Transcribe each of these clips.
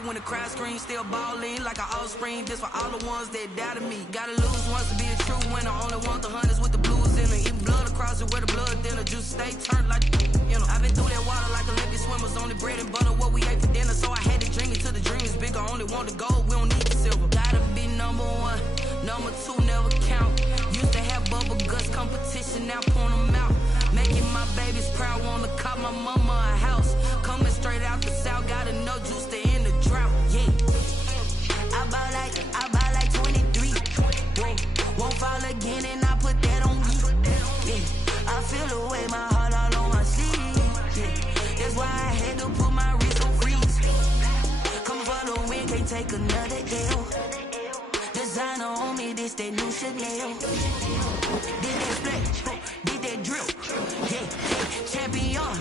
crib when the crowd screams, still ballin' like an offspring. This for all the ones that doubted me. Gotta lose once to be a true winner. Only want the hunters with the blues in it. Even blood across it where the blood thinner. Juice stay turned like, you know. I've been through that water like Olympic swimmers. Only bread and butter what we ate for dinner. So I had to dream it till the dream is bigger. Only want the gold, we don't need the silver. Gotta be number one, number two never count. Used to have bubble guts competition, now point them out. Making my babies proud, wanna cop my mama a house. Coming straight out the south, gotta know juice to end the drought. Yeah, I buy like 23. Won't fall again, and I put that on me. Yeah, I feel the way, my heart all on my sleeve. Yeah, that's why I had to put my wrist on freeze. Come for the win, can't take another L. Designer on me, this that new Chanel. Did that split, did that drill. Yeah, champion,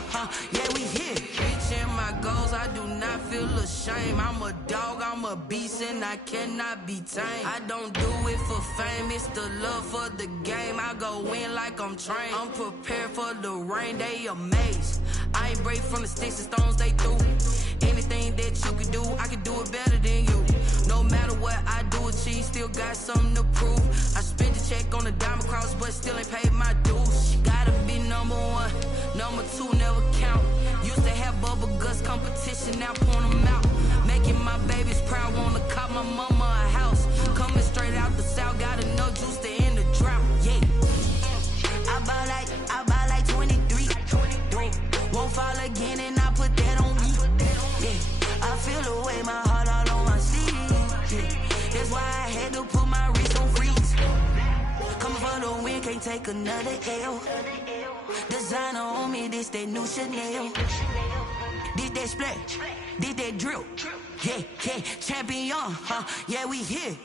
yeah, we here. Reaching my goals, I do not feel ashamed. I'm a dog, I'm a beast, and I cannot be tamed. I don't do it for fame, it's the love for the game. I go in like I'm trained. I'm prepared for the rain, they amazed. I ain't break from the sticks and stones they threw. Anything that you can do, I can do it better than you. No matter what I do, achieve, still got something to prove. I spent the check on the diamond cross, but still ain't paid my dues. Gotta be number one, number two never count. Used to have bubble guts competition, now point them out. Making my babies proud, wanna cop my mama a house. Coming straight out the south, gotta know juice to end the drought. Yeah, I buy like 23. Won't fall again, and I put that on me. Yeah, I feel the way, my heart all on my sleeve. Yeah, that's why I had to put my wrist on freeze. Coming for the win, can't take another L. Designer on me, this that new Chanel. Did that split, did that drill. Yeah, champion, yeah, we here.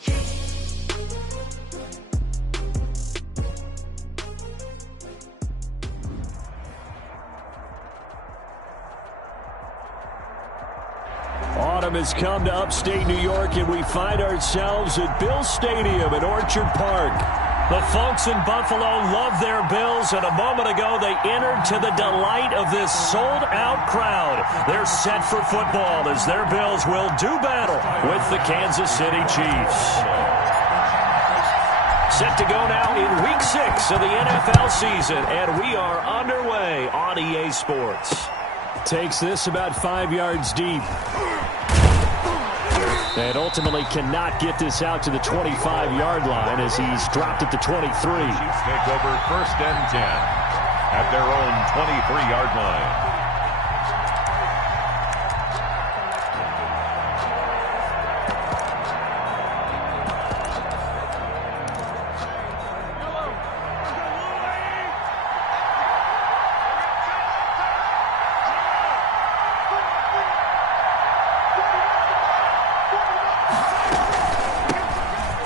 Autumn has come to upstate New York, and we find ourselves at Bill Stadium in Orchard Park. The folks in Buffalo love their Bills, and a moment ago they entered to the delight of this sold-out crowd. They're set for football as their Bills will do battle with the Kansas City Chiefs. Set to go now in Week 6 of the NFL season, and we are underway on EA Sports. Takes this about 5 yards deep. And ultimately cannot get this out to the 25-yard line as he's dropped it to 23. Chiefs take over 1st and 10 at their own 23-yard line.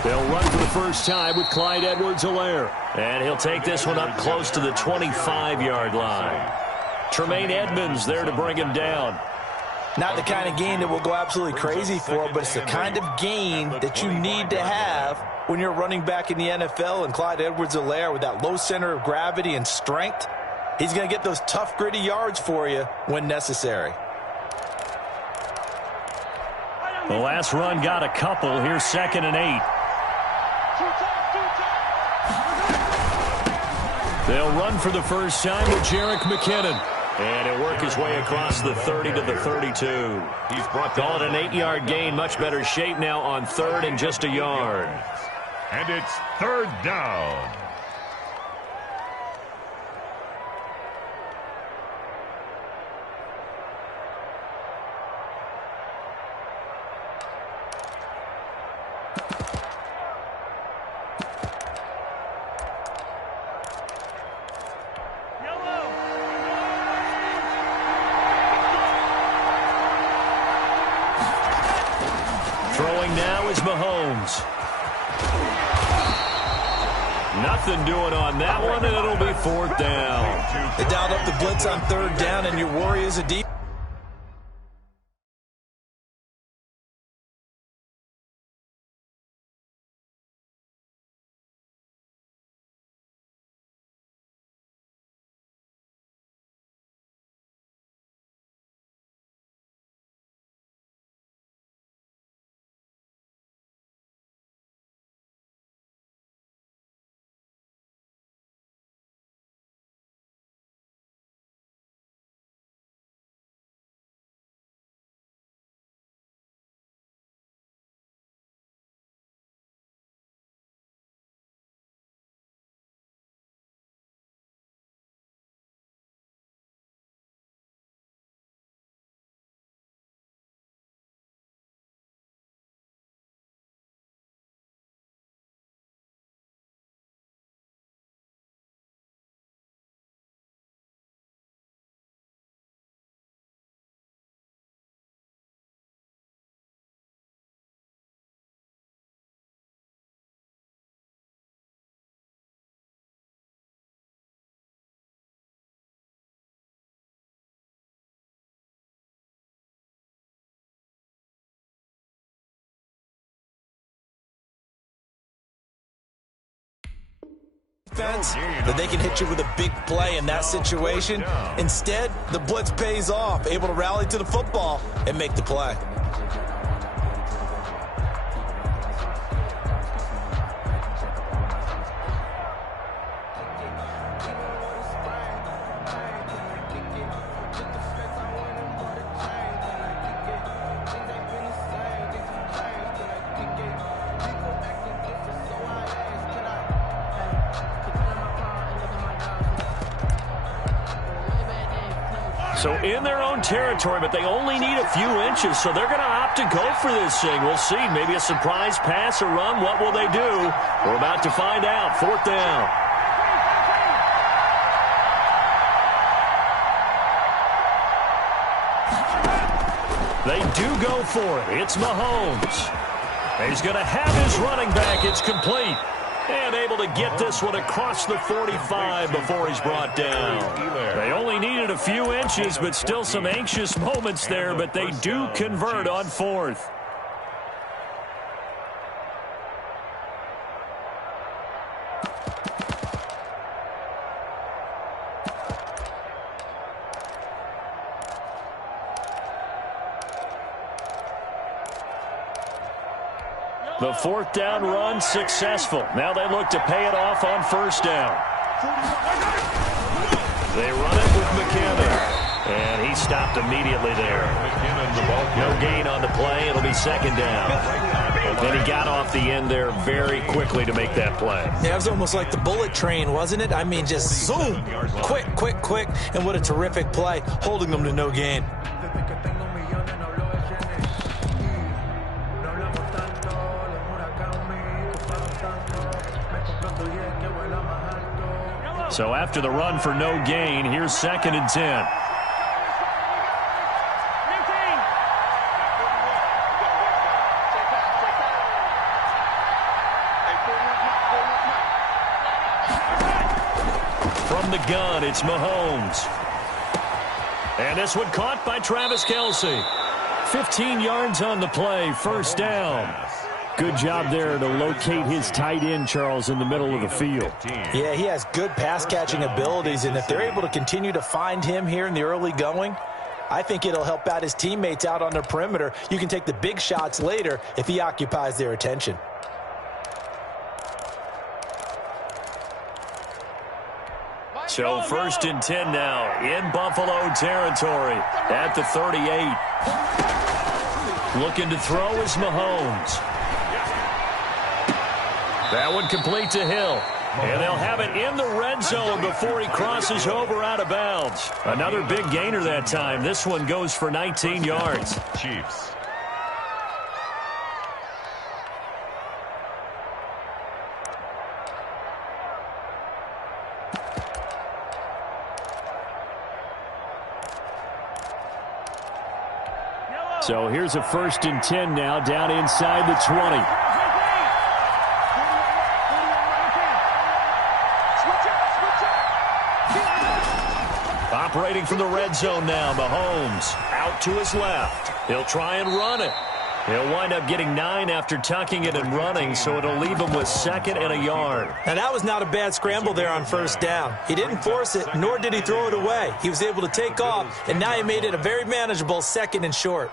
They'll run for the first time with Clyde Edwards-Helaire. And he'll take this one up close to the 25-yard line. Tremaine Edmonds there to bring him down. Not the kind of gain that we'll go absolutely crazy for, but it's the kind of gain that you need to have when you're running back in the NFL. And Clyde Edwards-Helaire, with that low center of gravity and strength, he's going to get those tough, gritty yards for you when necessary. The last run got a couple. Here's 2nd and 8. They'll run for the first time with Jerick McKinnon. And he'll work his way across the 30 to the 32. He's brought down an 8-yard gain. Much better shape now on 3rd and just a yard. And it's 3rd down. Throwing now is Mahomes. Nothing doing on that one, and it'll be 4th down. They dialed up the blitz on 3rd down, and your worry is a deep. defense that they can hit you with a big play in that situation. Instead, the blitz pays off, able to rally to the football and make the play. So in their own territory, but they only need a few inches, so they're going to opt to go for this thing. We'll see. Maybe a surprise pass or run. What will they do? We're about to find out. 4th down. They do go for it. It's Mahomes. He's going to have his running back. It's complete. And able to get this one across the 45 before he's brought down. They only needed a few inches, but still some anxious moments there, but they do convert on 4th. The 4th down run successful. Now they look to pay it off on 1st down. They run it with McKinnon. And he stopped immediately there. No gain on the play. It'll be 2nd down. Then he got off the end there very quickly to make that play. Yeah, it was almost like the bullet train, wasn't it? I mean, just zoom. Quick, quick, quick. And what a terrific play, holding them to no gain. So after the run for no gain, here's 2nd and 10. From the gun, it's Mahomes. And this one caught by Travis Kelce. 15 yards on the play, 1st down. Good job there to locate his tight end, Charles, in the middle of the field. Yeah, he has good pass-catching abilities, and if they're able to continue to find him here in the early going, I think it'll help out his teammates out on the perimeter. You can take the big shots later if he occupies their attention. So 1st and 10 now in Buffalo territory at the 38. Looking to throw is Mahomes. That one complete to Hill. And they'll have it in the red zone before he crosses over out of bounds. Another big gainer that time. This one goes for 19 yards. Chiefs. So here's a 1st and 10 now down inside the 20. Operating from the red zone now, Mahomes out to his left. He'll try and run it. He'll wind up getting 9 after tucking it and running, so it'll leave him with 2nd and a yard. Now, that was not a bad scramble there on 1st down. He didn't force it, nor did he throw it away. He was able to take off, and now he made it a very manageable 2nd and short.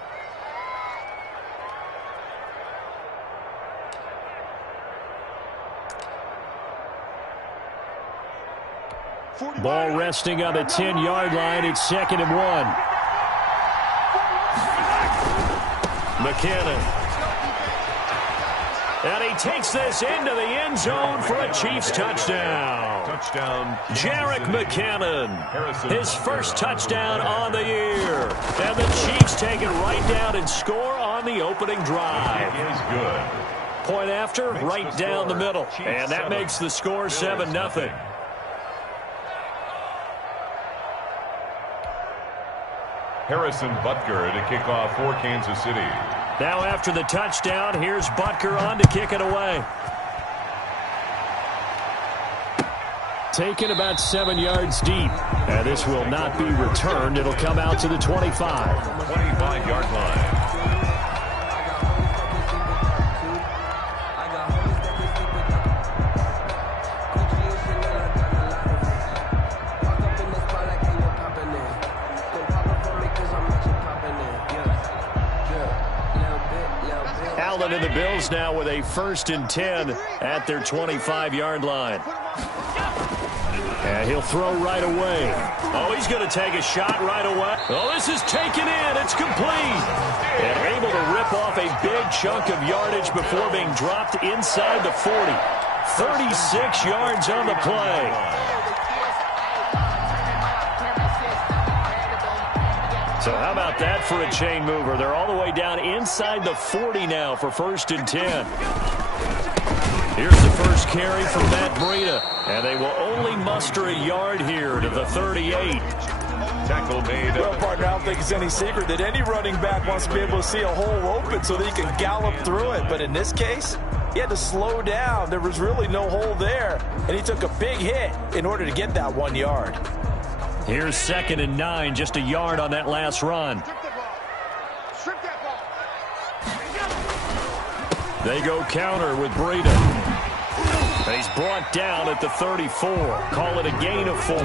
Ball resting on the 10-yard line. It's 2nd and 1. McKinnon. And he takes this into the end zone for a Chiefs touchdown. Jerick McKinnon, his first touchdown on the year. And the Chiefs take it right down and score on the opening drive. Point after, right down the middle. And that makes the score 7-0. Harrison Butker to kick off for Kansas City. Now after the touchdown, here's Butker on to kick it away. Taken about 7 yards deep. And this will not be returned. It'll come out to the 25. 25-yard line. Allen and the Bills now with a 1st and 10 at their 25-yard line. And he'll throw right away. Oh, he's going to take a shot right away. Oh, this is taken in. It's complete. And able to rip off a big chunk of yardage before being dropped inside the 40. 36 yards on the play. So how about that for a chain mover? They're all the way down inside the 40 now for 1st and 10. Here's the first carry from Matt Breida. And they will only muster a yard here to the 38. Tackle made. Well, partner, I don't think it's any secret that any running back wants to be able to see a hole open so that he can gallop through it. But in this case, he had to slow down. There was really no hole there. And he took a big hit in order to get that 1 yard. Here's 2nd and 9, just a yard on that last run. They go counter with Breida. And he's brought down at the 34. Call it a gain of 4.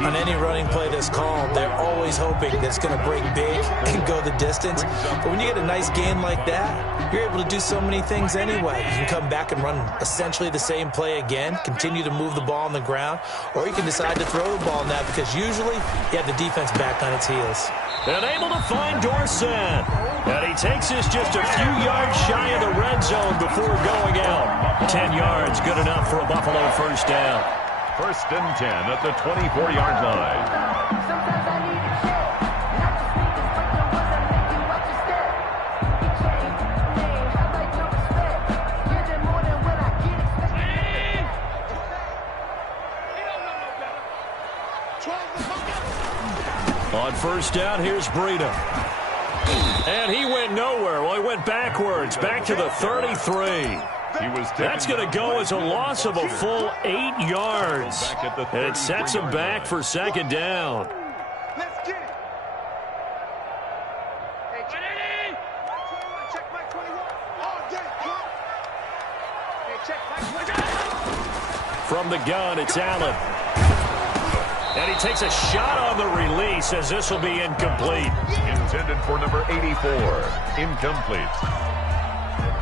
On any running play that's called, they're always hoping that it's going to break big and go the distance. But when you get a nice gain like that, you're able to do so many things anyway. You can come back and run essentially the same play again, continue to move the ball on the ground, or you can decide to throw the ball now because usually you have the defense back on its heels. And able to find Dorsett. And he takes this just a few yards shy of the red zone before going out. 10 yards, good enough for a Buffalo 1st down. 1st and 10 at the 24-yard line. Sometimes I need a check. Not to speak this, but the ones that make you watch your step. It changed. Hey, how about your respect? Give them more than what I get expected. On 1st down, here's Breida. And he went nowhere. Well, he went backwards, back to the 33. That's going to go as a loss of a full 8 yards. And it sets him back for 2nd down. Let's get it. Hey, check Mike 21. All day, come. Hey, check Mike 21. From the gun, it's Allen. And he takes a shot on the release as this will be incomplete. Intended for number 84. Incomplete.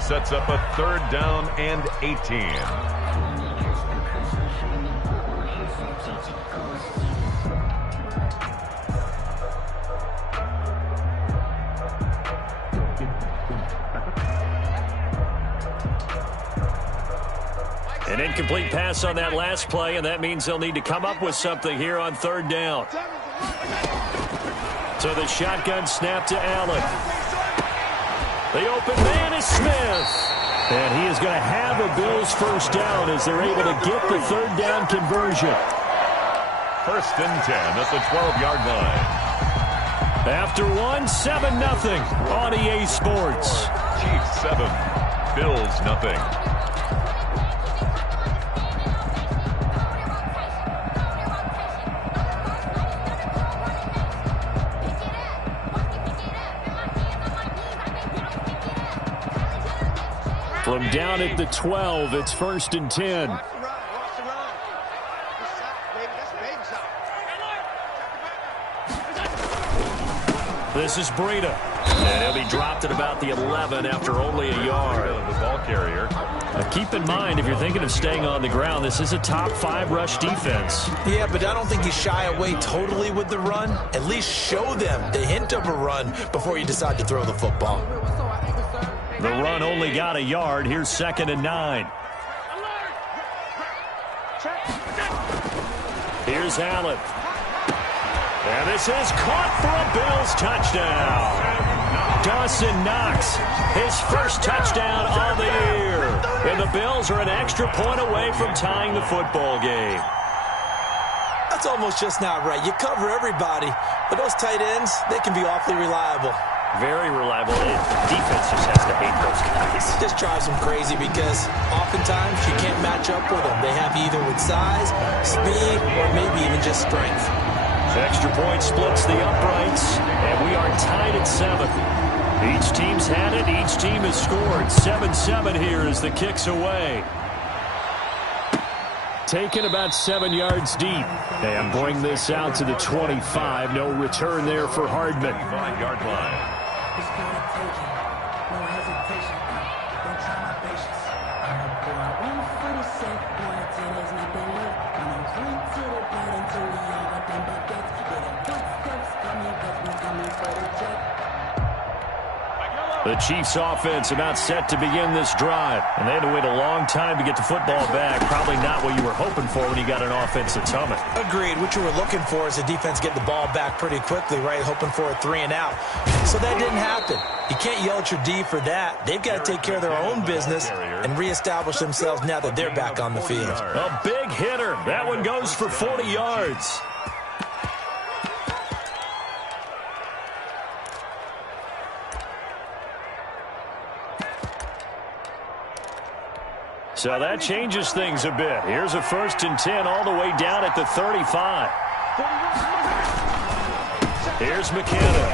Sets up a 3rd down and 18. An incomplete pass on that last play, and that means they'll need to come up with something here on 3rd down. So the shotgun snap to Allen. The open man is Smith. And he is going to have a Bills 1st down as they're able to get the 3rd down conversion. 1st and 10 at the 12-yard line. After 7-0 on EA Sports. Chiefs 7, Bills 0. From down at the 12, it's 1st and 10. Watch the run. That's baby shot. This is Breida. And he'll be dropped at about the 11 after only a yard. The ball carrier. Keep in mind, if you're thinking of staying on the ground, this is a top 5 rush defense. Yeah, but I don't think you shy away totally with the run. At least show them the hint of a run before you decide to throw the football. The run only got a yard. Here's 2nd and 9. Here's Allen. And this is caught for a Bills touchdown. Dawson Knox, his 1st touchdown on the year. And the Bills are an extra point away from tying the football game. That's almost just not right. You cover everybody, but those tight ends, they can be awfully reliable. Very reliable. Defense just has to hate those guys. Just drives them crazy because oftentimes you can't match up with them. They have either with size, speed, or maybe even just strength. Extra point splits the uprights, and we are tied at 7. Each team's had it. Each team has scored. 7-7 here as the kick's away. Taken about 7 yards deep. And bring this out to the 25. No return there for Hardman. 5-yard line. The Chiefs offense about set to begin this drive. And they had to wait a long time to get the football back. Probably not what you were hoping for when you got an offense that's humming. Agreed. What you were looking for is the defense get the ball back pretty quickly, right? Hoping for a 3 and out. So that didn't happen. You can't yell at your D for that. They've got to take care of their own business and reestablish themselves now that they're back on the field. A big hitter. That one goes for 40 yards. So that changes things a bit. Here's a 1st and 10 all the way down at the 35. Here's McKinnon.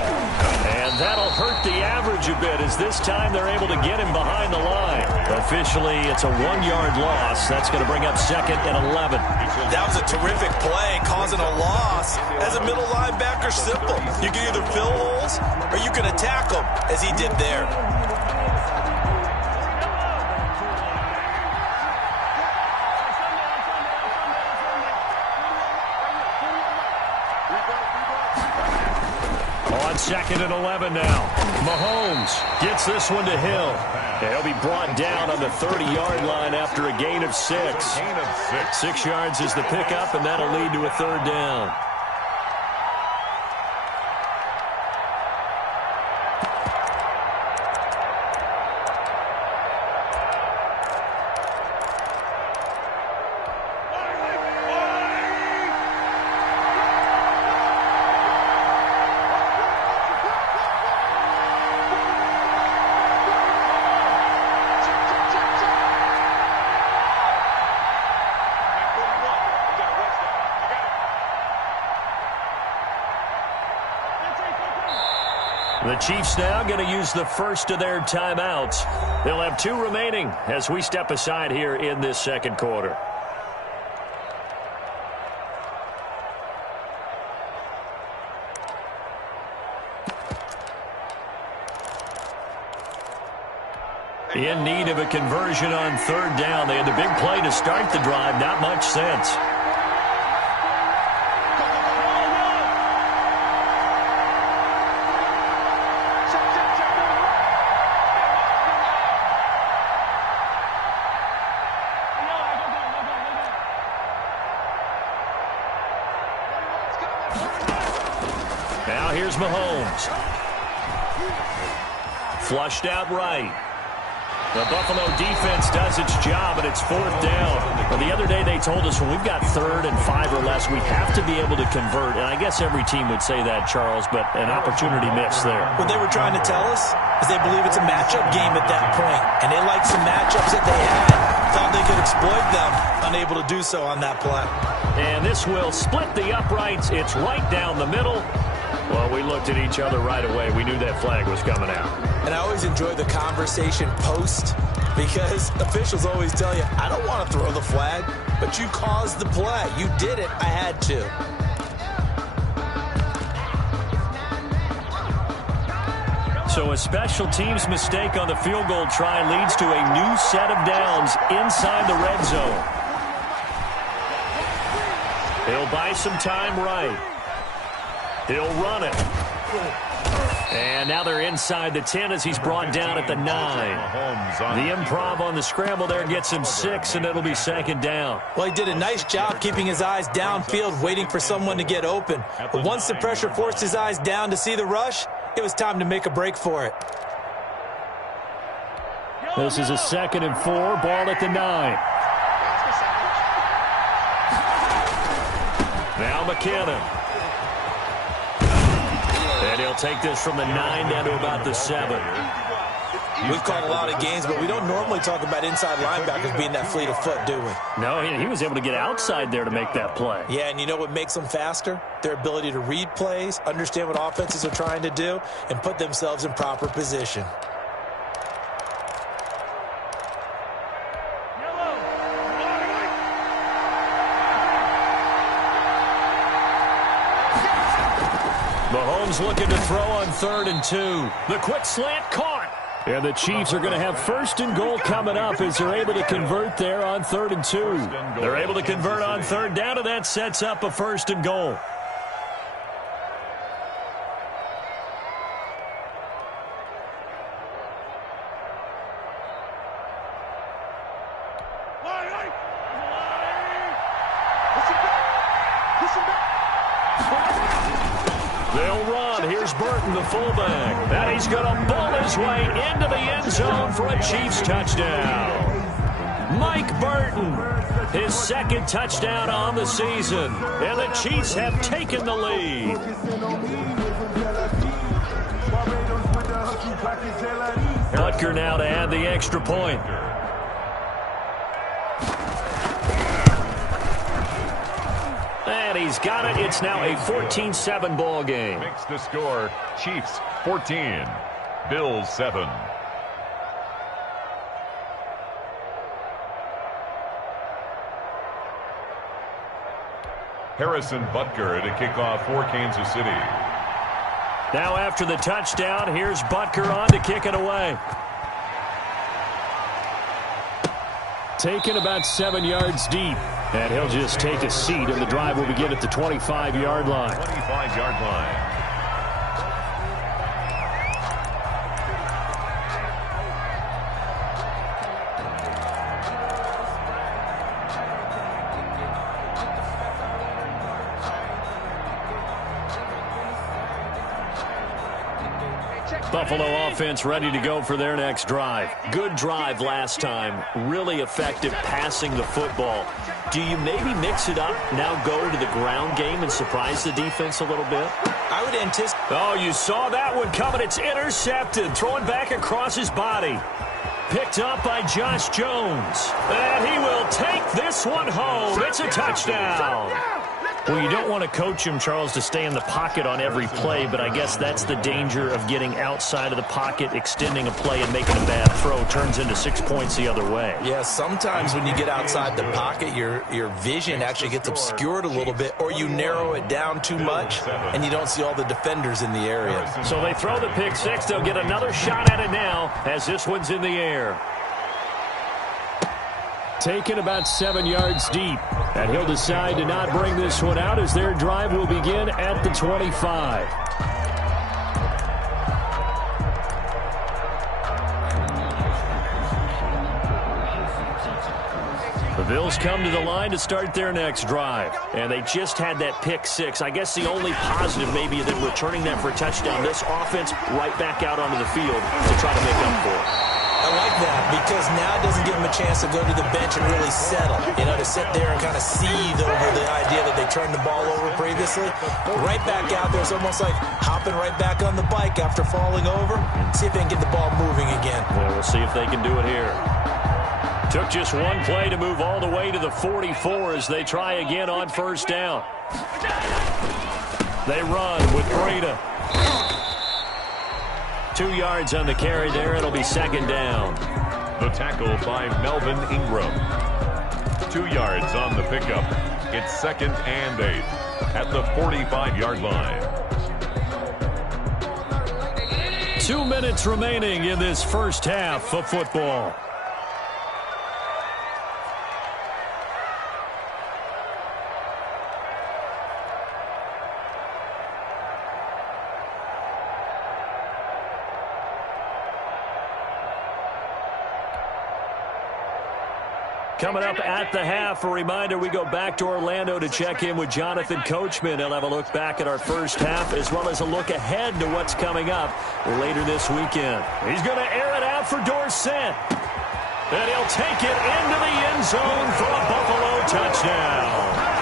And that'll hurt the average a bit as this time they're able to get him behind the line. Officially, it's a 1-yard loss. That's going to bring up 2nd and 11. That was a terrific play, causing a loss. As a middle linebacker, simple. You can either fill holes or you can attack them, as he did there. On 2nd and 11 now. Mahomes gets this one to Hill. He'll be brought down on the 30-yard line after a gain of 6. 6 yards is the pickup, and that'll lead to a 3rd down. The Chiefs now going to use the first of their timeouts. They'll have 2 remaining as we step aside here in this 2nd quarter. In need of a conversion on 3rd down. They had the big play to start the drive. Not much sense. Now here's Mahomes. Flushed out right. The Buffalo defense does its job, and it's 4th down. Well, the other day they told us when we've got 3rd and 5 or less, we have to be able to convert. And I guess every team would say that, Charles, but an opportunity missed there. What they were trying to tell us is they believe it's a matchup game at that point, and they liked some matchups that they had. Thought they could exploit them, unable to do so on that play. And this will split the uprights. It's right down the middle. Well, we looked at each other right away. We knew that flag was coming out. And I always enjoy the conversation post because officials always tell you, I don't want to throw the flag, but you caused the play. You did it. I had to. So a special teams mistake on the field goal try leads to a new set of downs inside the red zone. He'll buy some time right. He'll run it. And now they're inside the 10 as he's brought down at the 9. The improv on the scramble there gets him 6, and it'll be 2nd down. Well, he did a nice job keeping his eyes downfield, waiting for someone to get open. But once the pressure forced his eyes down to see the rush, it was time to make a break for it. This is a 2nd and 4, ball at the 9. Now McKinnon. And he'll take this from the 9 down to about the 7. We've called a lot of games, but we don't normally talk about inside linebackers being that fleet of foot, do we? No, he was able to get outside there to make that play. Yeah, and you know what makes them faster? Their ability to read plays, understand what offenses are trying to do, and put themselves in proper position. Mahomes looking to throw on 3rd and 2. The quick slant caught. And the Chiefs are going to have 1st and goal coming up as they're able to convert there on 3rd and 2. They're able to convert on 3rd down, and that sets up a 1st and goal. Burton, the fullback. And he's going to bull his way into the end zone for a Chiefs touchdown. Mike Burton, his second touchdown on the season. And the Chiefs have taken the lead. Butker now to add the extra point. And he's got it. It's now a 14-7 ball game. Makes the score Chiefs 14, Bills 7. Harrison Butker to kick off for Kansas City. Now after the touchdown, here's Butker on to kick it away. Taken about 7 yards deep. And he'll just take a seat, and the drive will begin at the 25-yard line. 25-yard line. Buffalo offense ready to go for their next drive. Good drive last time. Really effective passing the football. Do you maybe mix it up, now go to the ground game and surprise the defense a little bit? I would anticipate. Oh, you saw that one coming. It's intercepted. Throwing back across his body. Picked up by Josh Jones. And he will take this one home. It's a touchdown. Well, you don't want to coach him, Charles, to stay in the pocket on every play, but I guess that's the danger of getting outside of the pocket, extending a play, and making a bad throw. Turns into 6 points the other way. Yeah, sometimes when you get outside the pocket, your vision actually gets obscured a little bit, or you narrow it down too much, and you don't see all the defenders in the area. So they throw the pick six. They'll get another shot at it now as this one's in the air. Taken about 7 yards deep. And he'll decide to not bring this one out as their drive will begin at the 25. The Bills come to the line to start their next drive. And they just had that pick six. I guess the only positive maybe of them returning that for a touchdown. This offense right back out onto the field to try to make up for it. I like that because now it doesn't give them a chance to go to the bench and really settle. You know, to sit there and kind of seethe over the idea that they turned the ball over previously. Right back out there. It's almost like hopping right back on the bike after falling over. See if they can get the ball moving again. Well, we'll see if they can do it here. Took just one play to move all the way to the 44 as they try again on first down. They run with Breda. 2 yards on the carry there. It'll be second down. The tackle by Melvin Ingram. 2 yards on the pickup. It's 2nd and 8 at the 45-yard line. 2 minutes remaining in this first half of football. Coming up at the half, a reminder, we go back to Orlando to check in with Jonathan Coachman. He'll have a look back at our first half as well as a look ahead to what's coming up later this weekend. He's going to air it out for Dorsett. And he'll take it into the end zone for a Buffalo touchdown.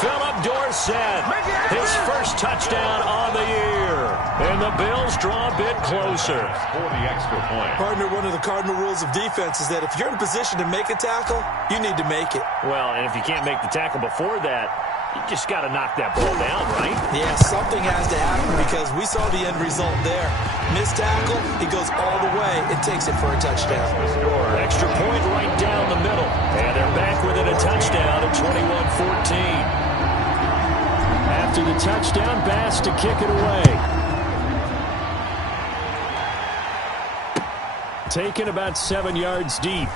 Philip Dorsett, his first touchdown on the year. And the Bills draw a bit closer. For the extra point. Partner, one of the cardinal rules of defense is that if you're in position to make a tackle, you need to make it. Well, and if you can't make the tackle before that, you just got to knock that ball down, right? Yeah, something has to happen because we saw the end result there. Missed tackle, he goes all the way. It takes it for a touchdown. Extra point right down the middle. And they're back within a touchdown at 21-14. After the touchdown, Bass to kick it away. Taken about 7 yards deep.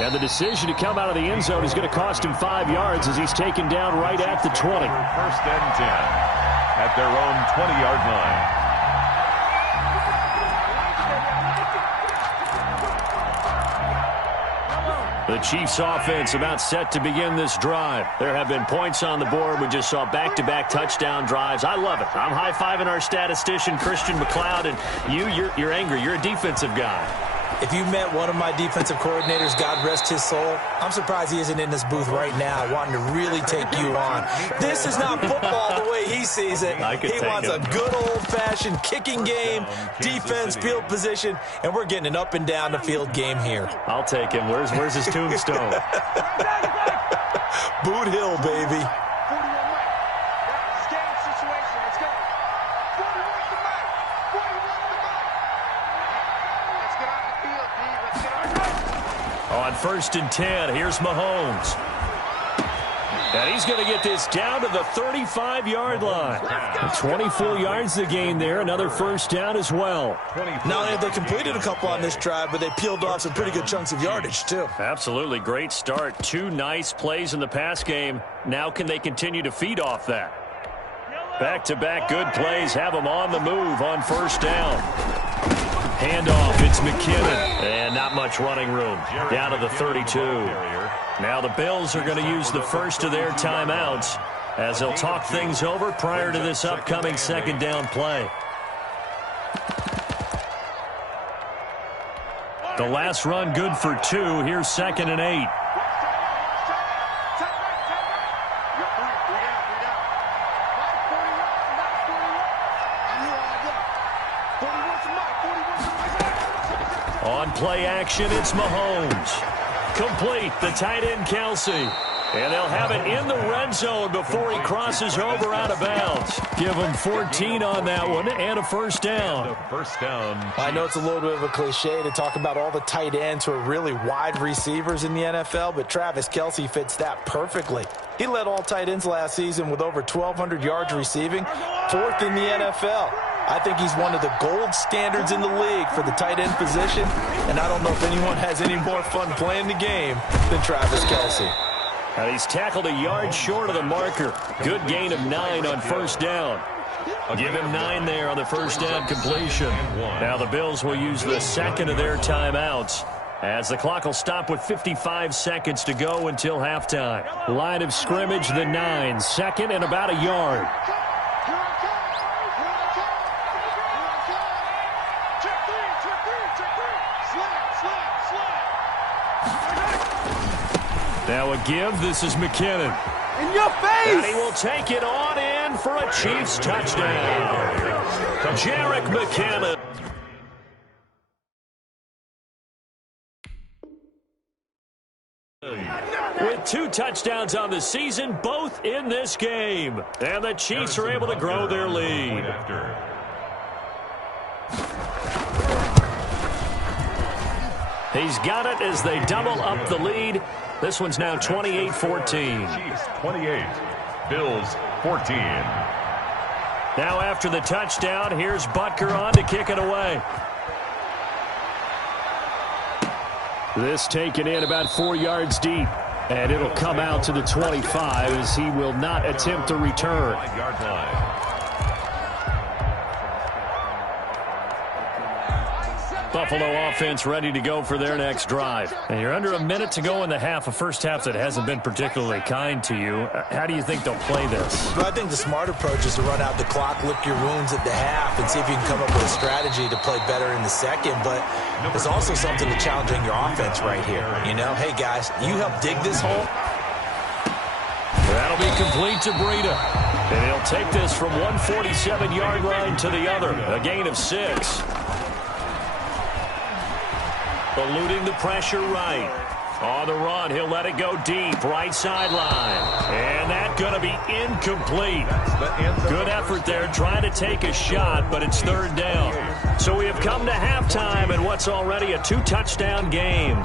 And the decision to come out of the end zone is going to cost him 5 yards as he's taken down right at the 20. 1st and 10 at their own 20-yard line. The Chiefs offense about set to begin this drive. There have been points on the board. We just saw back-to-back touchdown drives. I love it. I'm high-fiving our statistician, Christian McLeod, and you're angry. You're a defensive guy. If you met one of my defensive coordinators, God rest his soul, I'm surprised he isn't in this booth right now wanting to really take you on. This is not football the way he sees it. He wants a good old-fashioned kicking game, defense, field position, and we're getting an up-and-down-the-field game here. I'll take him. Where's his tombstone? Boot Hill, baby. On 1st and 10, here's Mahomes. And he's going to get this down to the 35-yard line. 24 yards to gain there. Another first down as well. Not only have they completed a couple on this drive, but they peeled off some pretty good chunks of yardage, too. Absolutely. Great start. 2 nice plays in the pass game. Now can they continue to feed off that? Back-to-back good plays have them on the move on first down. Handoff, it's McKinnon, and not much running room. Down to the 32. Now the Bills are going to use the first of their timeouts as they'll talk things over prior to this upcoming second down play. The last run good for 2. Here's 2nd and 8. On play action, it's Mahomes. Complete, the tight end Kelsey. And they'll have it in the red zone before he crosses over out of bounds. Give him 14 on that one and a first down. I know it's a little bit of a cliche to talk about all the tight ends who are really wide receivers in the NFL, but Travis Kelce fits that perfectly. He led all tight ends last season with over 1,200 yards receiving, 4th in the NFL. I think he's one of the gold standards in the league for the tight end position, and I don't know if anyone has any more fun playing the game than Travis Kelce. And he's tackled a yard short of the marker. Good gain of 9 on first down. Give him 9 there on the first down completion. Now the Bills will use the second of their timeouts as the clock will stop with 55 seconds to go until halftime. Line of scrimmage, the 9, 2nd and about a yard. Now a give. This is McKinnon. In your face! And he will take it on in for a Chiefs touchdown. Jerick McKinnon. With 2 touchdowns on the season, both in this game. And the Chiefs are able to grow their lead. He's got it as they double up the lead. This one's now 28-14. Chiefs 28, Bills 14. Now after the touchdown, here's Butker on to kick it away. This taken in about 4 yards deep. And it'll come out to the 25 as he will not attempt to return. 5-yard line. Buffalo offense ready to go for their next drive. And you're under a minute to go in the half, a first half that hasn't been particularly kind to you. How do you think they'll play this? Well, I think the smart approach is to run out the clock, lick your wounds at the half, and see if you can come up with a strategy to play better in the second. But there's also something to challenging your offense right here. You know, hey, guys, you help dig this hole. That'll be complete to Breida. And he'll take this from 147-yard line to the other. A gain of 6. Eluding the pressure right. On the run, he'll let it go deep. Right sideline. And that's going to be incomplete. Good effort there trying to take a shot, but it's 3rd down. So we have come to halftime in what's already a 2-touchdown game.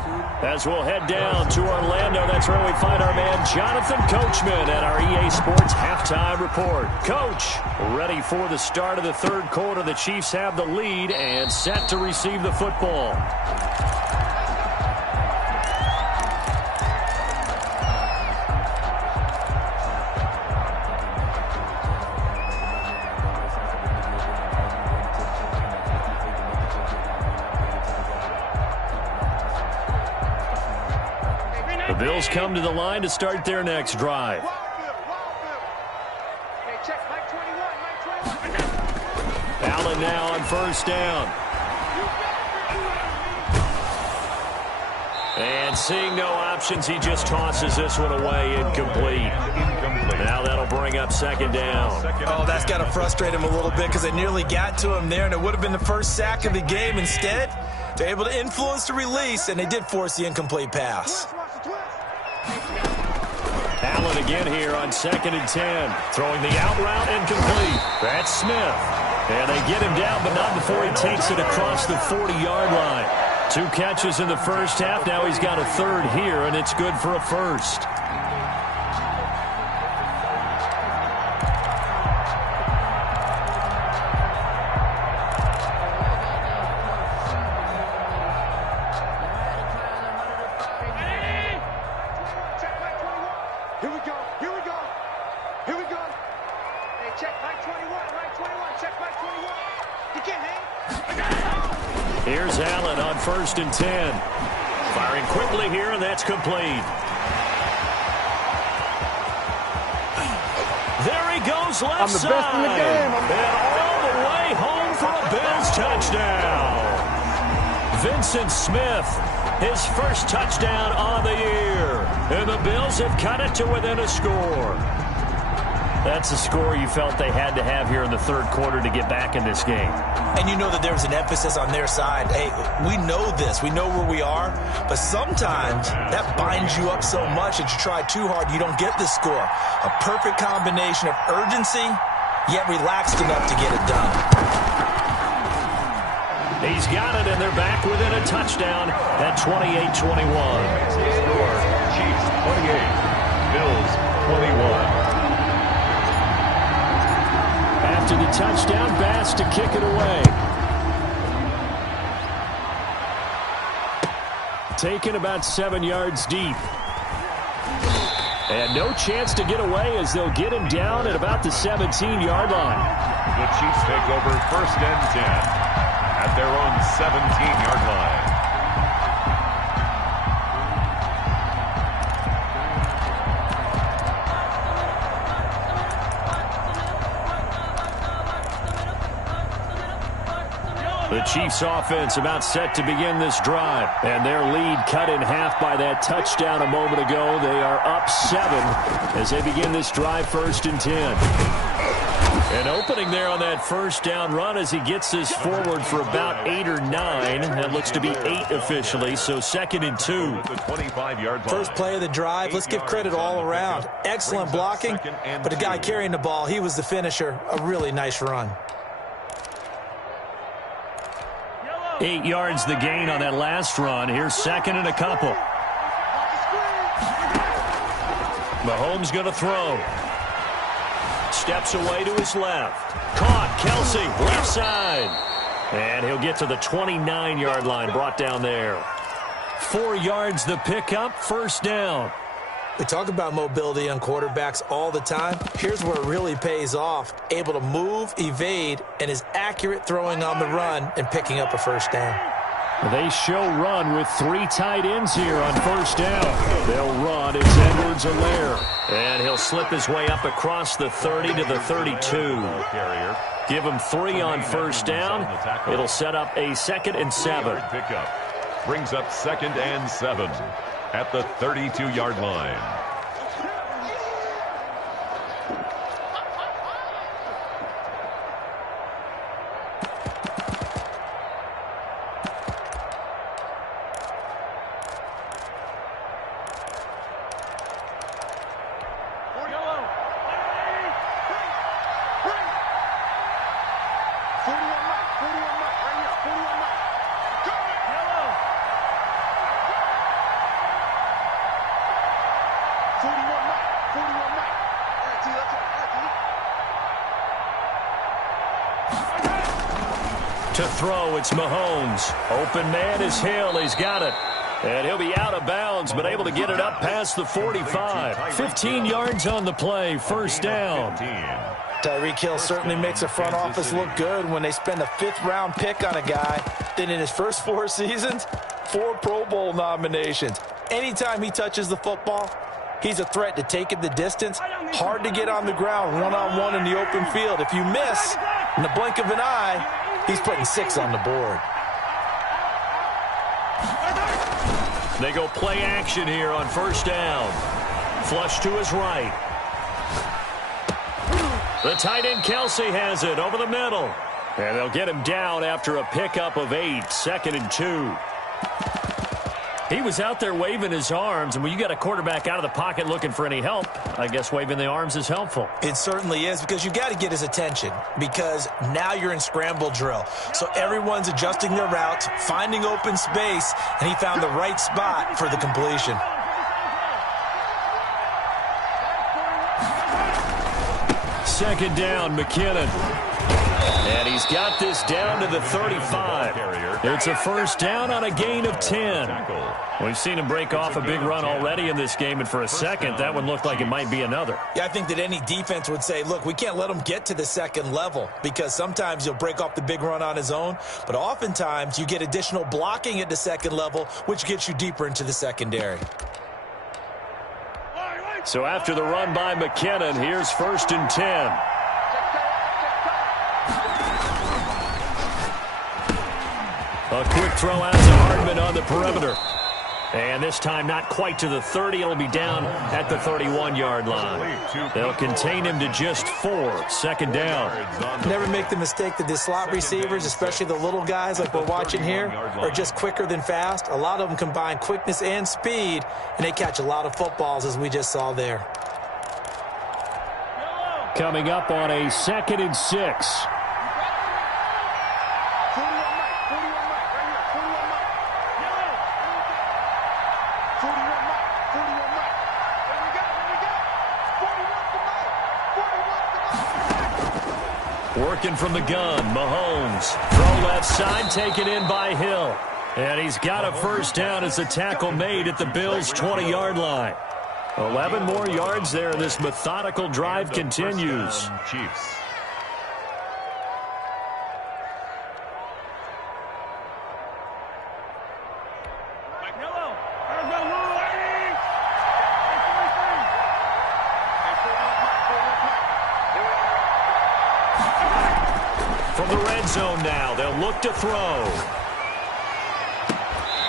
As we'll head down to Orlando, that's where we find our man Jonathan Coachman at our EA Sports Halftime Report. Coach, ready for the start of the 3rd quarter. The Chiefs have the lead and set to receive the football. The Bills come to the line to start their next drive. Hey, check Mike 21, Mike 21. Allen now on first down. And seeing no options, he just tosses this one away, incomplete. Now that'll bring up second down. Oh, that's got to frustrate him a little bit because they nearly got to him there, and it would have been the first sack of the game. Instead, they're able to influence the release, and they did force the incomplete pass. Allen again here on 2nd and 10. Throwing the out route, incomplete. That's Smith. And they get him down, but not before he takes it across the 40-yard line. 2 catches in the first half. Now he's got a third here, and it's good for a first. Here's Allen on 1st and 10. Firing quickly here, and that's complete. There he goes left I'm the side. best in the game. And all the way home for a Bills touchdown. Vincent Smith, his first touchdown on the year. And the Bills have cut it to within a score. That's a score you felt they had to have here in the third quarter to get back in this game. And you know that there's an emphasis on their side. Hey, we know this. We know where we are. But sometimes that binds you up so much that you try too hard, you don't get the score. A perfect combination of urgency, yet relaxed enough to get it done. He's got it, and they're back within a touchdown at 28-21. Score, Chiefs 28, Bills 21. After the touchdown, Bass to kick it away. Taken about 7 yards deep. And no chance to get away as they'll get him down at about the 17-yard line. The Chiefs take over 1st and 10 at their own 17-yard line. The Chiefs offense about set to begin this drive. And their lead cut in half by that touchdown a moment ago. They are up 7 as they begin this drive 1st and 10. And opening there on that first down run as he gets this forward for about 8 or 9. That looks to be 8 officially, so 2nd and 2. First play of the drive, let's give credit all around. Excellent blocking, but the guy carrying the ball, he was the finisher. A really nice run. 8 yards the gain on that last run. Here's 2nd and a couple. Mahomes going to throw. Steps away to his left. Caught. Kelsey, left side. And he'll get to the 29-yard line, brought down there. 4 yards the pickup, 1st down. We talk about mobility on quarterbacks all the time. Here's where it really pays off. Able to move, evade, and is accurate throwing on the run and picking up a 1st down. They show run with 3 tight ends here on 1st down. They'll run. It's Edwards-Helaire. And he'll slip his way up across the 30 to the 32. Give him 3 on 1st down. It'll set up a 2nd and 7. Pickup brings up 2nd and 7 at the 32-yard line. To throw, it's Mahomes. Open man is Hill. He's got it. And he'll be out of bounds, but able to get it up past the 45. 15 yards on the play, 1st down. Tyreek Hill certainly makes the front office look good when they spend a 5th-round pick on a guy. Then in his first 4 seasons, 4 Pro Bowl nominations. Anytime he touches the football, he's a threat to take it the distance. Hard to get on the ground one-on-one in the open field. If you miss, in the blink of an eye, he's putting 6 on the board. They go play action here on first down. Flush to his right. The tight end Kelsey has it over the middle. And they'll get him down after a pickup of 8, 2nd and 2. He was out there waving his arms, and when you got a quarterback out of the pocket looking for any help, I guess waving the arms is helpful. It certainly is, because you got to get his attention, because now you're in scramble drill. So everyone's adjusting their routes, finding open space, and he found the right spot for the completion. Second down, McKinnon. And he's got this down to the 35. It's a first down on a gain of 10. We've seen him break off a big run already in this game, and for a second, that one looked like it might be another. Yeah, I think that any defense would say, look, we can't let him get to the second level, because sometimes he'll break off the big run on his own, but oftentimes you get additional blocking at the second level, which gets you deeper into the secondary. So after the run by McKinnon, here's 1st and 10. A quick throw out to Hardman on the perimeter. And this time not quite to the 30. It'll be down at the 31-yard line. They'll contain him to just 4. 2nd down. Never make the mistake that the slot receivers, especially the little guys like we're watching here, are just quicker than fast. A lot of them combine quickness and speed, and they catch a lot of footballs, as we just saw there. Coming up on a 2nd and 6. Working from the gun, Mahomes. Throw left side, taken in by Hill. And he's got a first down as the tackle made at the Bills' 20-yard line. 11 more yards there, and this methodical drive continues. Chiefs. From the red zone now, they'll look to throw.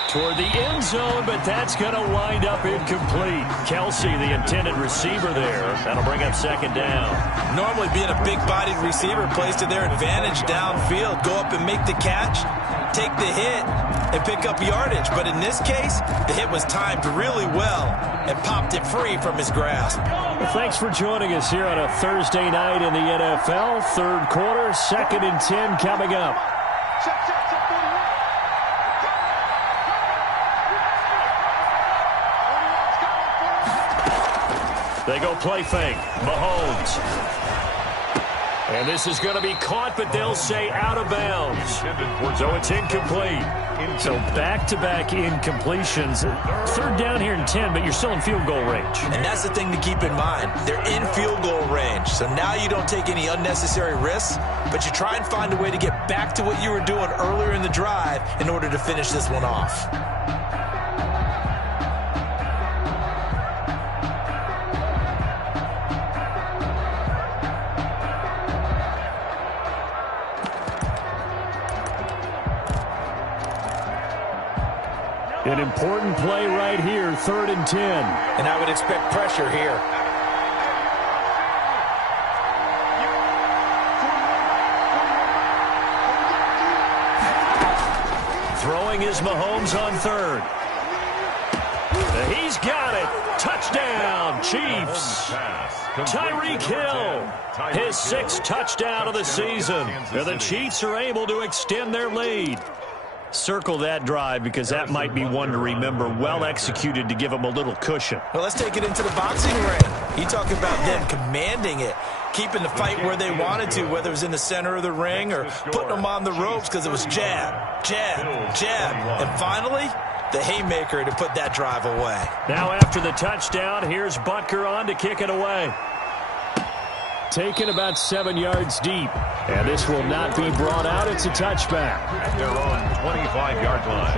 Toward the end zone, but that's going to wind up incomplete. Kelsey, the intended receiver there. That'll bring up 2nd down. Normally being a big-bodied receiver plays to their advantage downfield. Go up and make the catch, take the hit, and pick up yardage. But in this case, the hit was timed really well and popped it free from his grasp. Well, thanks for joining us here on a Thursday night in the NFL. 3rd quarter, 2nd and 10 coming up. They go play fake. Mahomes. And this is going to be caught, but they'll say out of bounds. So it's incomplete. So back-to-back incompletions. 3rd down here and 10, but you're still in field goal range. And that's the thing to keep in mind. They're in field goal range. So now you don't take any unnecessary risks, but you try and find a way to get back to what you were doing earlier in the drive in order to finish this one off. An important play right here, 3rd and 10. And I would expect pressure here. Throwing is Mahomes on 3rd. He's got it. Touchdown, Chiefs. Tyreek Hill, his 6th touchdown of the season. And the Chiefs are able to extend their lead. Circle that drive, because that might be one to remember. Well executed to give them a little cushion. Well, let's take it into the boxing ring. You talk about them commanding it, keeping the fight where they wanted to, whether it was in the center of the ring or putting them on the ropes, because it was jab, jab, jab. And finally, the haymaker to put that drive away. Now after the touchdown, here's Butker on to kick it away. Taken about 7 yards deep. And this will not be brought out. It's a touchback. At their own 25-yard line.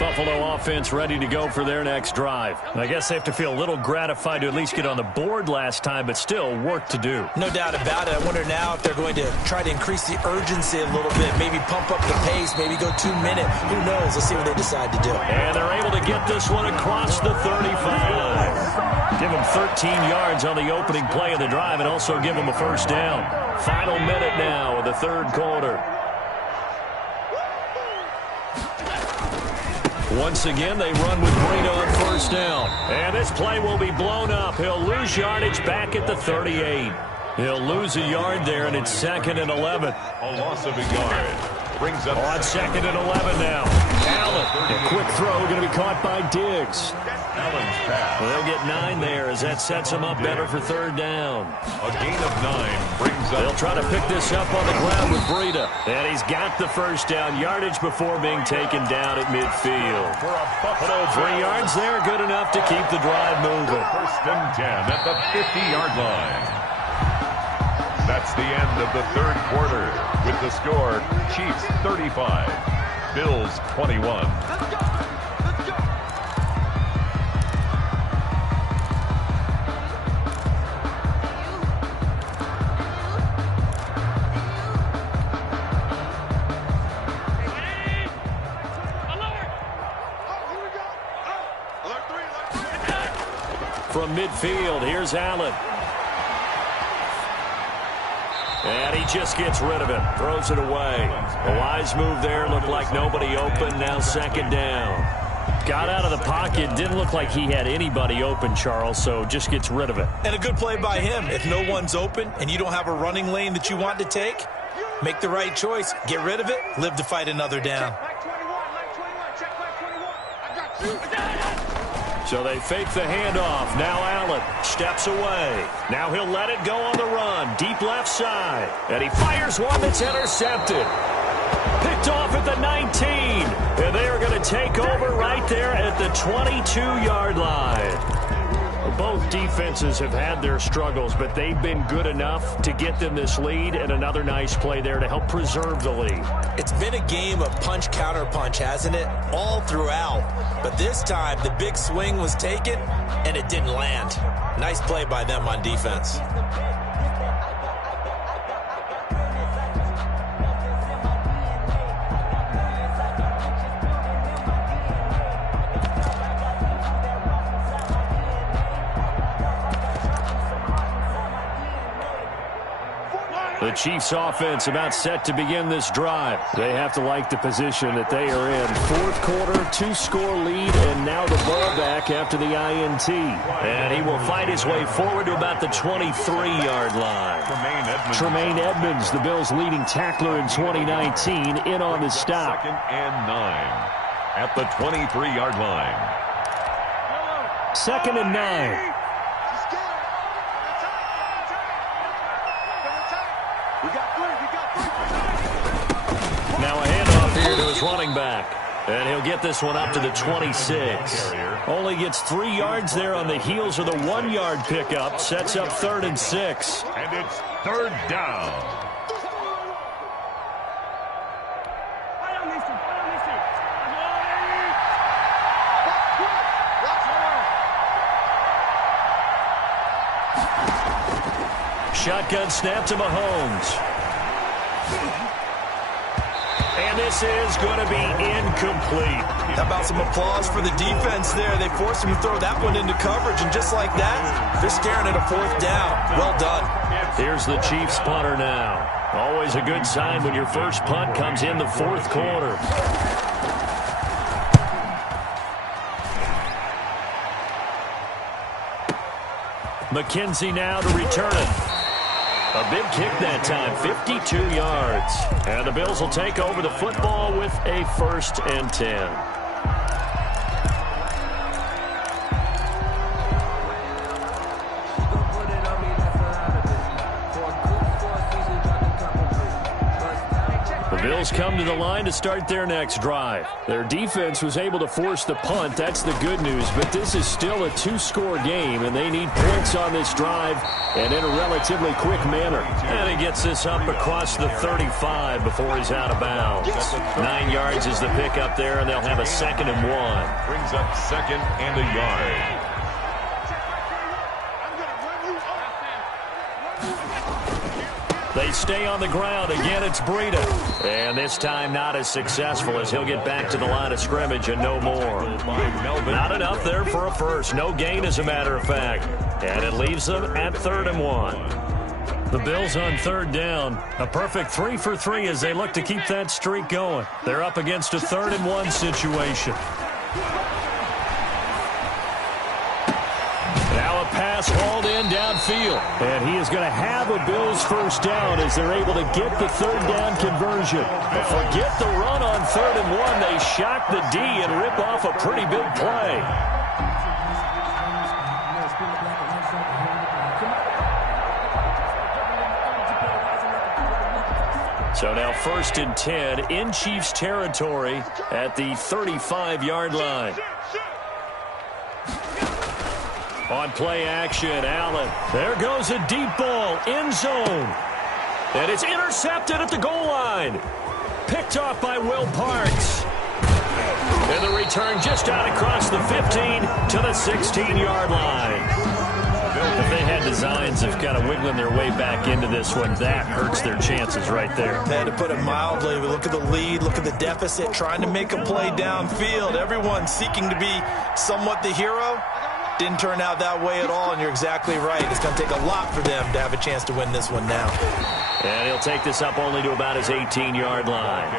Buffalo offense ready to go for their next drive. I guess they have to feel a little gratified to at least get on the board last time, but still work to do. No doubt about it. I wonder now if they're going to try to increase the urgency a little bit, maybe pump up the pace, maybe go 2 minute. Who knows? Let's see what they decide to do. And they're able to get this one across the 35. Give them 13 yards on the opening play of the drive and also give them a first down. Final minute now of the third quarter. Once again, they run with Breida on first down. And this play will be blown up. He'll lose yardage back at the 38. He'll lose a yard there, and it's 2nd and 11. A loss of a yard. Brings up on 2nd and 11 now. Allen, a quick throw, going to be caught by Diggs. Allen's pass. They'll get 9 there as that sets them up better for third down. A gain of 9 brings up. They'll try to pick this up on the ground with Breida. And he's got the first down yardage before being taken down at midfield. For a Buffalo 3 yards there, good enough to keep the drive moving. 1st and 10 at the 50-yard line. That's the end of the third quarter with the score Chiefs 35, Bills 21. From midfield, here's Allen. And he just gets rid of it. Throws it away. A wise move there. Looked like nobody open. Now 2nd down. Got out of the pocket. Didn't look like he had anybody open, Charles, so just gets rid of it. And a good play by him. If no one's open and you don't have a running lane that you want to take, make the right choice. Get rid of it. Live to fight another down. So they fake the handoff. Now Allen steps away. Now he'll let it go on the run. Deep left side. And he fires one that's intercepted. Picked off at the 19. And they are going to take over right there at the 22-yard line. Both defenses have had their struggles, but they've been good enough to get them this lead, and another nice play there to help preserve the lead. It's been a game of punch-counter-punch, hasn't it? All throughout. But this time, the big swing was taken, and it didn't land. Nice play by them on defense. The Chiefs offense about set to begin this drive. They have to like the position that they are in. Fourth quarter, 2-score lead, and now the ball back after the INT. And he will fight his way forward to about the 23-yard line. Tremaine Edmonds, the Bills' leading tackler in 2019, in on the stop. 2nd and 9 at the 23-yard line. 2nd and 9. Now a handoff here to his running back. And he'll get this one up to the 26. Only gets 3 yards there on the heels of the 1-yard pickup. Sets up 3rd and 6. And it's 3rd down. Shotgun snap to Mahomes. And this is going to be incomplete. How about some applause for the defense there? They forced him to throw that one into coverage, and just like that, they're staring at a 4th down. Well done. Here's the Chiefs punter now. Always a good sign when your first punt comes in the 4th quarter. McKenzie now to return it. A big kick that time, 52 yards. And the Bills will take over the football with a 1st and 10. The Bills come to the line to start their next drive. Their defense was able to force the punt. That's the good news. But this is still a two-score game, and they need points on this drive and in a relatively quick manner. And he gets this up across the 35 before he's out of bounds. 9 yards is the pickup there, and they'll have a 2nd and 1. Brings up 2nd and a yard. They stay on the ground. Again, it's Breida. And this time not as successful as he'll get back to the line of scrimmage and no more. Not enough there for a first. No gain, as a matter of fact. And it leaves them at 3rd and 1. The Bills on 3rd down. A perfect 3 for 3 as they look to keep that streak going. They're up against a 3rd and 1 situation. Pass hauled in downfield. And he is going to have a Bills first down as they're able to get the 3rd down conversion. But forget the run on 3rd and 1. They shock the D and rip off a pretty big play. So now 1st and 10 in Chiefs territory at the 35-yard line. On play action, Allen. There goes a deep ball, end zone. And it's intercepted at the goal line. Picked off by Will Parks. And the return just out across the 15 to the 16-yard line. If they had designs of kind of wiggling their way back into this one, that hurts their chances right there. To put it mildly, we look at the lead, look at the deficit, trying to make a play downfield. Everyone seeking to be somewhat the hero. Didn't turn out that way at all, and you're exactly right. It's going to take a lot for them to have a chance to win this one now. And he'll take this up only to about his 18-yard line.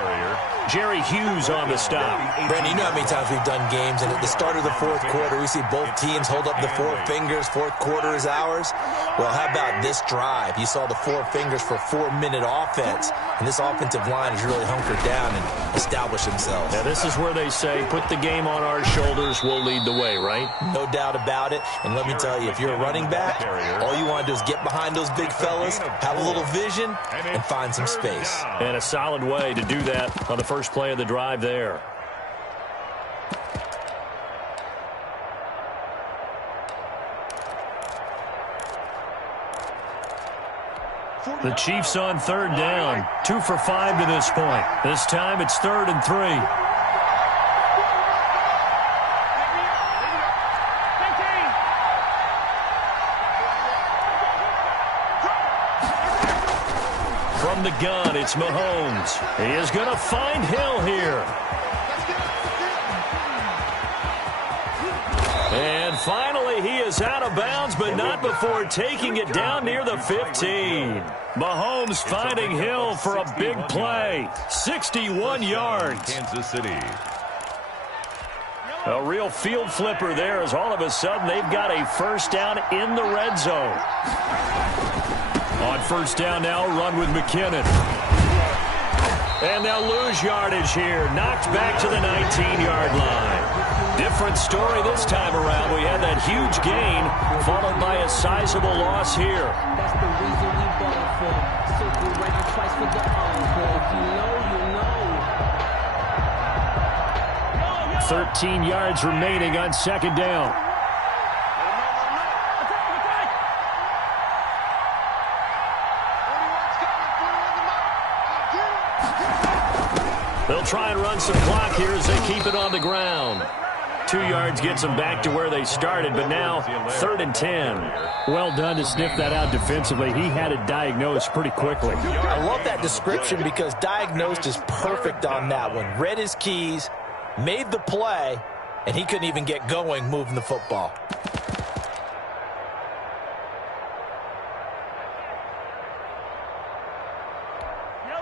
Jerry Hughes on the stop. Brandon, you know how many times we've done games, and at the start of the 4th quarter, we see both teams hold up the 4 fingers. 4th quarter is ours. Well, how about this drive? You saw the 4 fingers for 4-minute offense, and this offensive line has really hunkered down and established themselves. Now, this is where they say, put the game on our shoulders, we'll lead the way, right? No doubt about it. And let me tell you, if you're a running back, all you want to do is get behind those big fellas, have a little vision, and find some space. And a solid way to do that on the first play of the drive there. The Chiefs on 3rd down. 2 for 5 to this point. This time it's 3rd and 3. From the gun, it's Mahomes. He is going to find Hill here. And finally, he is out of bounds, but not before taking it down near the 15. Mahomes finding Hill for a big play. 61 yards. Kansas City. A real field flipper there as all of a sudden they've got a first down in the red zone. On 1st down now, run with McKinnon. And they'll lose yardage here. Knocked back to the 19-yard line. Different story this time around. We had that huge gain followed by a sizable loss here. That's the reason we bought for. Circle right twice for the encore. If you know, you know. 13 yards remaining on 2nd down. They'll try and run some clock here as they keep it on the ground. 2 yards gets them back to where they started, but now 3rd and 10. Well done to sniff that out defensively. He had it diagnosed pretty quickly. I love that description because diagnosed is perfect on that one. Read his keys, made the play, and he couldn't even get going moving the football.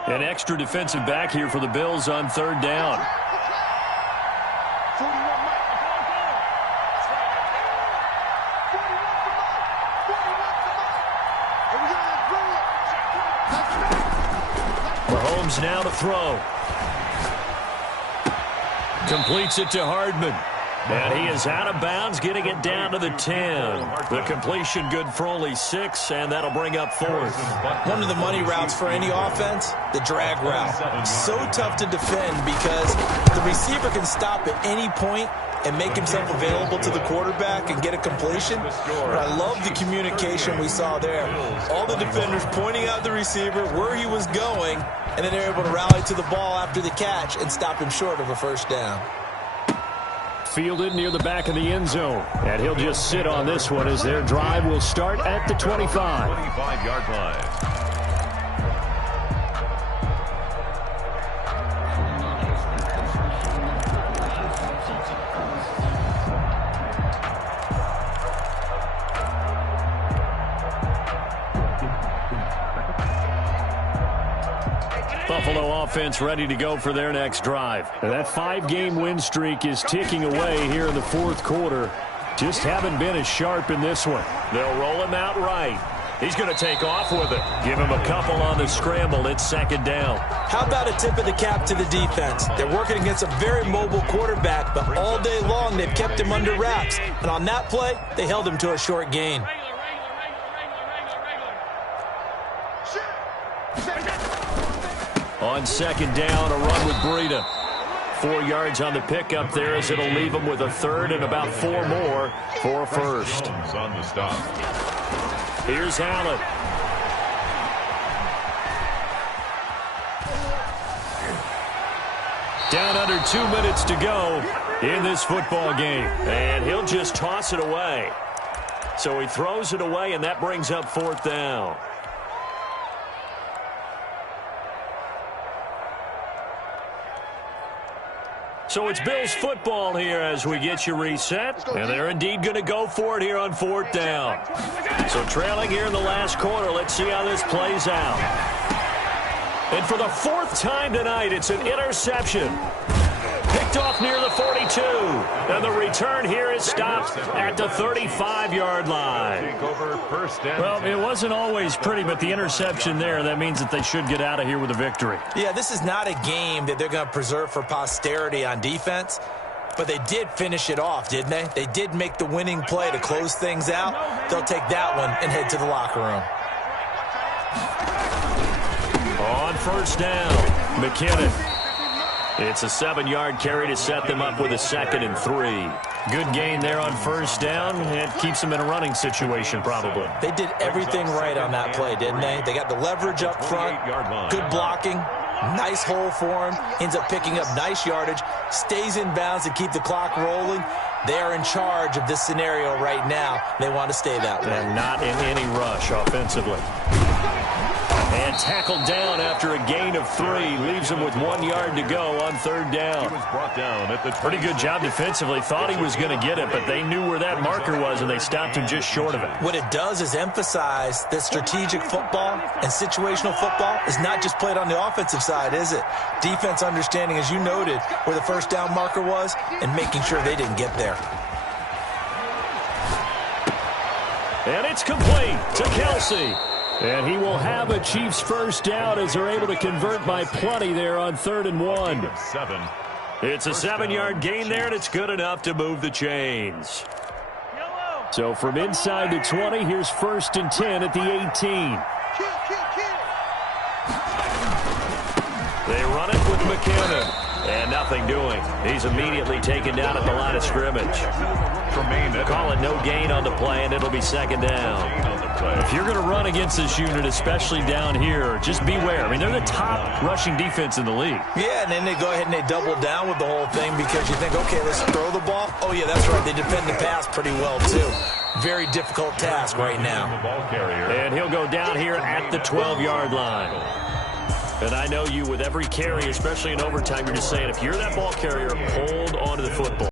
An extra defensive back here for the Bills on 3rd down. Mahomes now to throw. Completes it to Hardman. And he is out of bounds, getting it down to the 10. The completion good for only 6, and that'll bring up 4th. One of the money routes for any offense, the drag route. So tough to defend because the receiver can stop at any point and make himself available to the quarterback and get a completion. But I love the communication we saw there. All the defenders pointing out the receiver, where he was going, and then they're able to rally to the ball after the catch and stop him short of a first down. Fielded near the back of the end zone. And he'll just sit on this one as their drive will start at the 25. 25-yard line. Buffalo offense ready to go for their next drive. And that 5-game win streak is ticking away here in the 4th quarter. Just haven't been as sharp in this one. They'll roll him out right. He's going to take off with it. Give him a couple on the scramble. It's 2nd down. How about a tip of the cap to the defense? They're working against a very mobile quarterback, but all day long they've kept him under wraps. And on that play, they held him to a short gain. On 2nd down, a run with Breida. 4 yards on the pickup there as it'll leave him with a 3rd and about 4 more for a 1st. On the stop. Here's Allen. Down under 2 minutes to go in this football game. And he'll just toss it away. So he throws it away, and that brings up 4th down. So it's Bills football here as we get you reset. And they're indeed going to go for it here on 4th down. So trailing here in the last quarter, let's see how this plays out. And for the 4th time tonight, it's an interception. Picked off near the 42. And the return here is stopped at the 35-yard line. Take over 1st and Well, it wasn't always pretty, but the interception there, that means that they should get out of here with a victory. Yeah, this is not a game that they're going to preserve for posterity on defense, but they did finish it off, didn't they? They did make the winning play to close things out. They'll take that one and head to the locker room. On 1st down, McKinnon. It's a 7-yard carry to set them up with a 2nd and 3. Good gain there on 1st down. It keeps them in a running situation, probably. They did everything right on that play, didn't they? They got the leverage up front, good blocking, nice hole for him, ends up picking up nice yardage, stays in bounds to keep the clock rolling. They are in charge of this scenario right now. They want to stay that way. And not in any rush offensively. And tackled down after a gain of 3. Leaves him with 1 yard to go on 3rd down. He was brought down at the Pretty good job defensively. Thought he was going to get it, but they knew where that marker was, and they stopped him just short of it. What it does is emphasize that strategic football and situational football is not just played on the offensive side, is it? Defense understanding, as you noted, where the 1st down marker was and making sure they didn't get there. And it's complete to Kelsey. And he will have a Chiefs 1st down as they're able to convert by plenty there on 3rd and 1. 7. It's a 7-yard gain there, and it's good enough to move the chains. So from inside the 20, here's 1st and 10 at the 18. They run it with McKinnon. And nothing doing. He's immediately taken down at the line of scrimmage. Call it no gain on the play, and it'll be 2nd down. If you're going to run against this unit, especially down here, just beware. I mean, they're the top rushing defense in the league. Yeah, and then they go ahead and they double down with the whole thing because you think, okay, let's throw the ball. Oh, yeah, that's right. They defend the pass pretty well, too. Very difficult task right now. And he'll go down here at the 12-yard line. And I know you, with every carry, especially in overtime, you're just saying, if you're that ball carrier, hold on to the football.